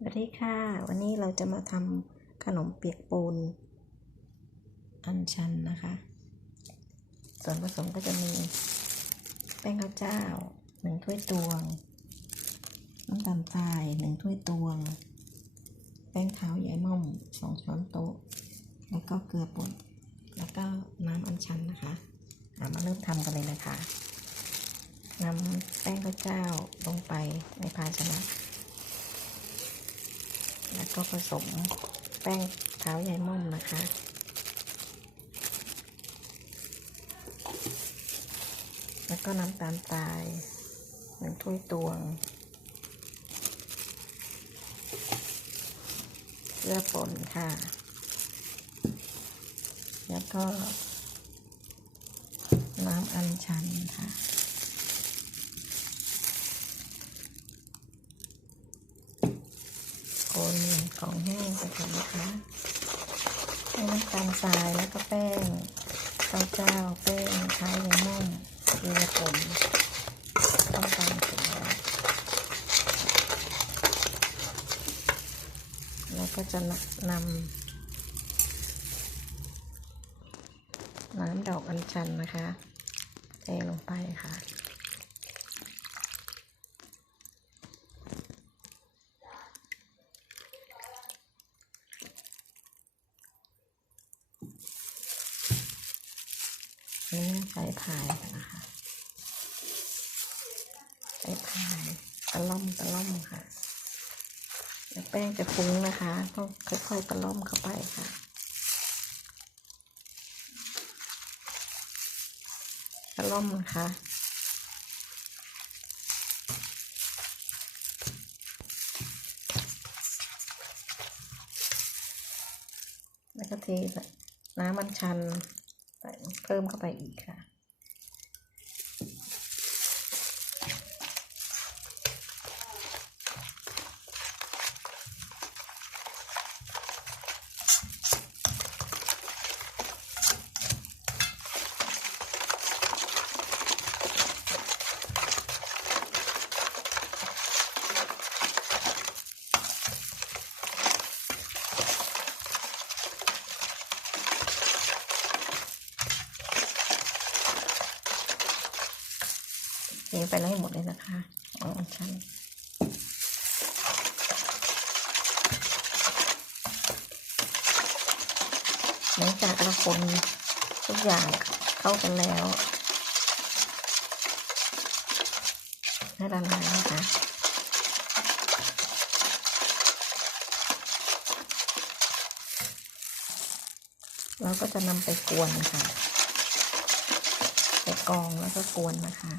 สวัสดีค่ะ วันนี้เราจะมาทำขนมเปียกปูน อันชันนะคะ ส่วนผสมก็จะมี แป้งข้าวเจ้าหนึ่งถ้วยตวง น้ำตาลทรายหนึ่งถ้วยตวง แป้งเท้าใหญ่ม่อมสองช้อนโต๊ะ แล้วก็เกลือป่นแล้วก็น้ำอัญชันนะคะอะมาเริ่มทำกันเลยนะคะนำแป้งข้าวเจ้าลงไปในภาชนะ แล้วก็ผสมแป้งเท้าใยม่อมนะคะ แล้วก็น้ำตาลทรายหนึ่งถ้วยตวง เกลือป่นค่ะ แล้วก็น้ำอัญชันค่ะ คนของแห้งไปก่อนนะคะให้น้ำตาลทรายแล้วก็แป้งข้าวเจ้าแป้งเท้เลมอนเกลือป่นต้องการถึงแล้วก็จะนำน้ำดอกอัญชันนะคะเทลงไปค่ะ นี่ใช้พายนนะคะใช้พายตะล่อมตะล่อมค่ะแล้วแป้งจะฟุ้งนะคะต้องค่อยๆตะล่อมเข้าไปค่ะตะล่อมนะคะแล้วก็เทน้ำมันชัน ใส่เพิ่มเข้าไปอีกค่ะ เทไปให้หมดเลยนะคะของอันชันหลังจากเราคนทุกอย่างเข้ากันแล้วให้ละลายนะคะเราก็จะนำไปกวนค่ะ ไปกองแล้วก็กวนนะคะ